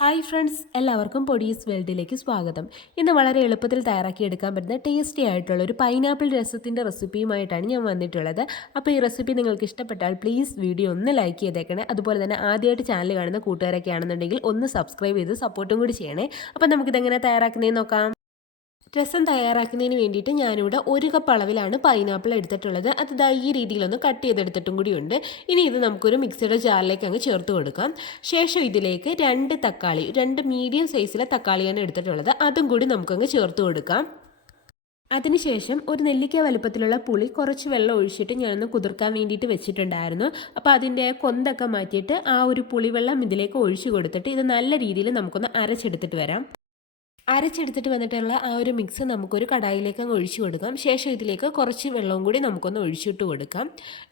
Hi friends, എല്ലാവർക്കും പൊടീസ് വേൾഡിലേക്ക് സ്വാഗതം. ഇന്ന് വളരെ എളുപ്പത്തിൽ തയ്യാറാക്കിയെടുക്കാൻ പറ്റുന്ന ടേസ്റ്റി ആയിട്ടുള്ള ഒരു പൈനാപ്പിൾ രസത്തിൻ്റെ റെസിപ്പിയുമായിട്ടാണ് ഞാൻ വന്നിട്ടുള്ളത്. അപ്പോൾ ഈ റെസിപ്പി നിങ്ങൾക്ക് ഇഷ്ടപ്പെട്ടാൽ പ്ലീസ് വീഡിയോ ഒന്ന് ലൈക്ക് ചെയ്തേക്കണേ. അതുപോലെ തന്നെ ആദ്യമായിട്ട് ചാനൽ കാണുന്ന കൂട്ടുകാരൊക്കെ ആണെന്നുണ്ടെങ്കിൽ ഒന്ന് സബ്സ്ക്രൈബ് ചെയ്ത് സപ്പോർട്ടും കൂടി ചെയ്യണേ. അപ്പോൾ നമുക്കിതെങ്ങനെ തയ്യാറാക്കുന്നതെന്ന് നോക്കാം. രസം തയ്യാറാക്കുന്നതിന് വേണ്ടിയിട്ട് ഞാനിവിടെ 1 കപ്പ് അളവിലാണ് പൈനാപ്പിൾ എടുത്തിട്ടുള്ളത്. അത് ഈ രീതിയിലൊന്ന് കട്ട് ചെയ്തെടുത്തിട്ടും കൂടിയുണ്ട്. ഇനി ഇത് നമുക്കൊരു മിക്സിയുടെ ജാറിലേക്ക് അങ്ങ് ചേർത്ത് കൊടുക്കാം. ശേഷം ഇതിലേക്ക് 2 തക്കാളി, 2 മീഡിയം സൈസിലെ തക്കാളിയാണ് എടുത്തിട്ടുള്ളത്. അതും കൂടി നമുക്കങ്ങ് ചേർത്ത് കൊടുക്കാം. അതിനുശേഷം ഒരു നെല്ലിക്ക വലുപ്പത്തിലുള്ള പുളി കുറച്ച് വെള്ളം ഒഴിച്ചിട്ട് ഞാനൊന്ന് കുതിർക്കാൻ വേണ്ടിയിട്ട് വെച്ചിട്ടുണ്ടായിരുന്നു. അപ്പോൾ അതിൻ്റെ കൊന്തൊക്കെ മാറ്റിയിട്ട് ആ ഒരു പുളിവെള്ളം ഇതിലേക്ക് ഒഴിച്ചു കൊടുത്തിട്ട് ഇത് നല്ല രീതിയിൽ നമുക്കൊന്ന് അരച്ചെടുത്തിട്ട് വരാം. അരച്ചെടുത്തിട്ട് വന്നിട്ടുള്ള ആ ഒരു മിക്സ് നമുക്കൊരു കടായിലേക്ക് അങ്ങ് ഒഴിച്ചു കൊടുക്കാം. ശേഷം ഇതിലേക്ക് കുറച്ച് വെള്ളവും കൂടി നമുക്കൊന്ന് ഒഴിച്ചിട്ട് കൊടുക്കാം.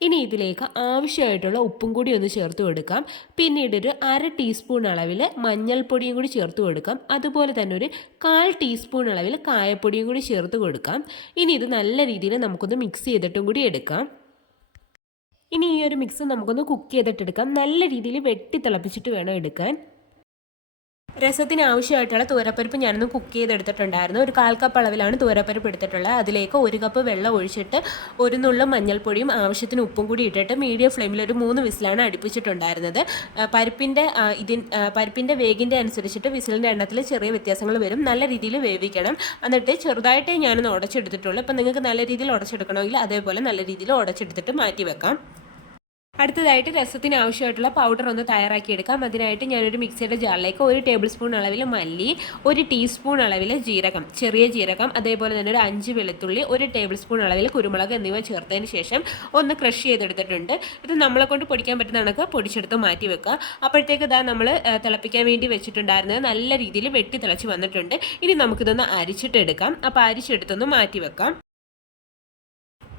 ഇനി ഇതിലേക്ക് ആവശ്യമായിട്ടുള്ള ഉപ്പും കൂടി ഒന്ന് ചേർത്ത് കൊടുക്കാം. പിന്നീട് ഒരു 1/2 ടീസ്പൂൺ അളവിൽ മഞ്ഞൾപ്പൊടിയും കൂടി ചേർത്ത് കൊടുക്കാം. അതുപോലെ തന്നെ ഒരു 1/4 ടീസ്പൂൺ അളവിൽ കായപ്പൊടിയും കൂടി ചേർത്ത് കൊടുക്കാം. ഇനി ഇത് നല്ല രീതിയിൽ നമുക്കൊന്ന് മിക്സ് ചെയ്തിട്ടും കൂടി എടുക്കാം. ഇനി ഈ ഒരു മിക്സ് നമുക്കൊന്ന് കുക്ക് ചെയ്തിട്ടെടുക്കാം. നല്ല രീതിയിൽ വെട്ടി തിളപ്പിച്ചിട്ട് വേണം എടുക്കാൻ. രസത്തിന് ആവശ്യമായിട്ടുള്ള തൂരപ്പരിപ്പ് ഞാനൊന്ന് കുക്ക് ചെയ്തെടുത്തിട്ടുണ്ടായിരുന്നു. ഒരു 1/4 കപ്പ് അളവിലാണ് തൂരപ്പരിപ്പ് എടുത്തിട്ടുള്ളത്. അതിലേക്ക് 1 കപ്പ് വെള്ളം ഒഴിച്ചിട്ട് ഒരു നുള്ള മഞ്ഞൾപ്പൊടിയും ആവശ്യത്തിന് ഉപ്പും കൂടി ഇട്ടിട്ട് മീഡിയം ഫ്ലെയിമിൽ ഒരു 3 വിസിലാണ് അടുപ്പിച്ചിട്ടുണ്ടായിരുന്നത്. പരിപ്പിൻ്റെ വേഗിൻ്റെ അനുസരിച്ചിട്ട് വിസിലിൻ്റെ എണ്ണത്തിൽ ചെറിയ വ്യത്യാസങ്ങൾ വരും. നല്ല രീതിയിൽ വേവിക്കണം. എന്നിട്ട് ചെറുതായിട്ടേ ഞാനൊന്ന് ഉടച്ചെടുത്തിട്ടുള്ളൂ. ഇപ്പം നിങ്ങൾക്ക് നല്ല രീതിയിൽ ഉടച്ചെടുക്കണമെങ്കിൽ അതേപോലെ നല്ല രീതിയിൽ ഉടച്ചെടുത്തിട്ട് മാറ്റി വെക്കാം. അടുത്തതായിട്ട് രസത്തിന് ആവശ്യമായിട്ടുള്ള പൗഡർ ഒന്ന് തയ്യാറാക്കിയെടുക്കാം. അതിനായിട്ട് ഞാനൊരു മിക്സിയുടെ ജാറിലേക്ക് 1 ടേബിൾ സ്പൂൺ അളവിൽ മല്ലി, 1 ടീസ്പൂൺ അളവിൽ ജീരകം, ചെറിയ ജീരകം, അതേപോലെ തന്നെ ഒരു 5 വെളുത്തുള്ളി, 1 ടേബിൾ സ്പൂൺ അളവിൽ കുരുമുളക് എന്നിവ ചേർത്തതിന് ശേഷം ഒന്ന് ക്രഷ് ചെയ്തെടുത്തിട്ടുണ്ട്. ഇത് നമ്മളെ കൊണ്ട് പൊടിക്കാൻ പറ്റുന്ന കണക്ക് പൊടിച്ചെടുത്ത് മാറ്റി വെക്കുക. അപ്പോഴത്തേക്ക് ഇതാ നമ്മൾ തിളപ്പിക്കാൻ വേണ്ടി വെച്ചിട്ടുണ്ടായിരുന്നത് നല്ല രീതിയിൽ വെട്ടി തിളച്ച് വന്നിട്ടുണ്ട്. ഇനി നമുക്കിതൊന്ന് അരിച്ചിട്ടെടുക്കാം. അപ്പോൾ അരിച്ചെടുത്തൊന്ന് മാറ്റി വെക്കാം.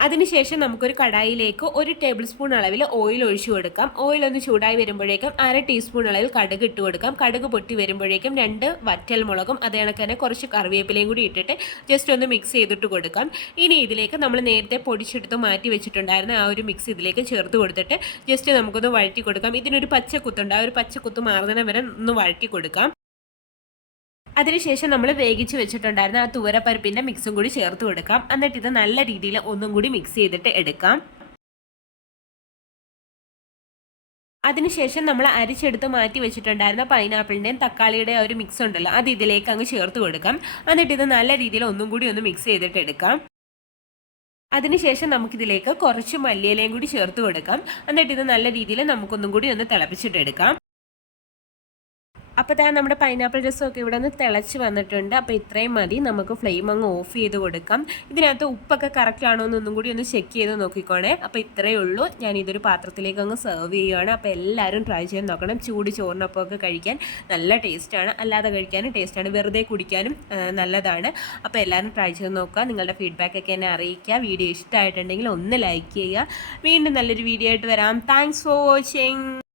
അതിനുശേഷം നമുക്കൊരു കടായിലേക്ക് 1 ടേബിൾ സ്പൂൺ അളവിൽ ഓയിൽ ഒഴിച്ചു കൊടുക്കാം. ഓയിൽ ഒന്ന് ചൂടായി വരുമ്പോഴേക്കും 1/2 ടീസ്പൂൺ അളവിൽ കടുക് ഇട്ട് കൊടുക്കാം. കടുക് പൊട്ടി വരുമ്പോഴേക്കും 2 വറ്റൽ മുളകും അതേ കണക്ക് തന്നെ കുറച്ച് കറിവേപ്പിലയും കൂടി ഇട്ടിട്ട് ജസ്റ്റ് ഒന്ന് മിക്സ് ചെയ്തിട്ട് കൊടുക്കാം. ഇനി ഇതിലേക്ക് നമ്മൾ നേരത്തെ പൊടിച്ചെടുത്ത് മാറ്റി വെച്ചിട്ടുണ്ടായിരുന്ന ആ ഒരു മിക്സ് ഇതിലേക്ക് ചേർത്ത് കൊടുത്തിട്ട് ജസ്റ്റ് നമുക്കൊന്ന് വഴറ്റി കൊടുക്കാം. ഇതിനൊരു പച്ചക്കുത്തുണ്ട്. ആ ഒരു പച്ചക്കുത്ത് മാറുന്നതിന് വരെ ഒന്ന് വഴറ്റി കൊടുക്കാം. അതിനുശേഷം നമ്മൾ വേവിച്ച് വെച്ചിട്ടുണ്ടായിരുന്ന ആ തുവരപ്പരിപ്പിൻ്റെ മിക്സും കൂടി ചേർത്ത് കൊടുക്കാം. എന്നിട്ട് ഇത് നല്ല രീതിയിൽ ഒന്നും കൂടി മിക്സ് ചെയ്തിട്ട് എടുക്കാം. അതിനുശേഷം നമ്മൾ അരിച്ചെടുത്ത് മാറ്റി വെച്ചിട്ടുണ്ടായിരുന്ന പൈനാപ്പിളിൻ്റെയും തക്കാളിയുടെയും ഒരു മിക്സ് ഉണ്ടല്ലോ, അത് ഇതിലേക്ക് അങ്ങ് ചേർത്ത് കൊടുക്കാം. എന്നിട്ട് ഇത് നല്ല രീതിയിൽ ഒന്നും കൂടി ഒന്ന് മിക്സ് ചെയ്തിട്ട് എടുക്കാം. അതിനുശേഷം നമുക്കിതിലേക്ക് കുറച്ച് മല്ലിയിലയും കൂടി ചേർത്ത് കൊടുക്കാം. എന്നിട്ട് ഇത് നല്ല രീതിയിൽ നമുക്കൊന്നും കൂടി ഒന്ന് തിളപ്പിച്ചിട്ടെടുക്കാം. അപ്പോൾ നമ്മുടെ പൈനാപ്പിൾ രസമൊക്കെ ഇവിടെ നിന്ന് തിളച്ച് വന്നിട്ടുണ്ട്. അപ്പോൾ ഇത്രയും മതി. നമുക്ക് ഫ്ലെയിം അങ്ങ് ഓഫ് ചെയ്ത് കൊടുക്കാം. ഇതിനകത്ത് ഉപ്പൊക്കെ കറക്റ്റ് ആണോ എന്നൊന്നും കൂടി ഒന്ന് ചെക്ക് ചെയ്ത് നോക്കിക്കോണേ. അപ്പോൾ ഇത്രയേ ഉള്ളൂ. ഞാൻ ഇതൊരു പാത്രത്തിലേക്ക് അങ്ങ് സെർവ് ചെയ്യുകയാണ്. അപ്പോൾ എല്ലാവരും ട്രൈ ചെയ്ത് നോക്കണം. ചൂട് ചോറിനൊപ്പമൊക്കെ കഴിക്കാൻ നല്ല ടേസ്റ്റാണ്. അല്ലാതെ കഴിക്കാനും ടേസ്റ്റാണ്. വെറുതെ കുടിക്കാനും നല്ലതാണ്. അപ്പോൾ എല്ലാവരും ട്രൈ ചെയ്ത് നോക്കുക. നിങ്ങളുടെ ഫീഡ്ബാക്കൊക്കെ എന്നെ അറിയിക്കുക. വീഡിയോ ഇഷ്ടമായിട്ടുണ്ടെങ്കിൽ ഒന്ന് ലൈക്ക് ചെയ്യുക. വീണ്ടും നല്ലൊരു വീഡിയോ ആയിട്ട് വരാം. Thanks for watching.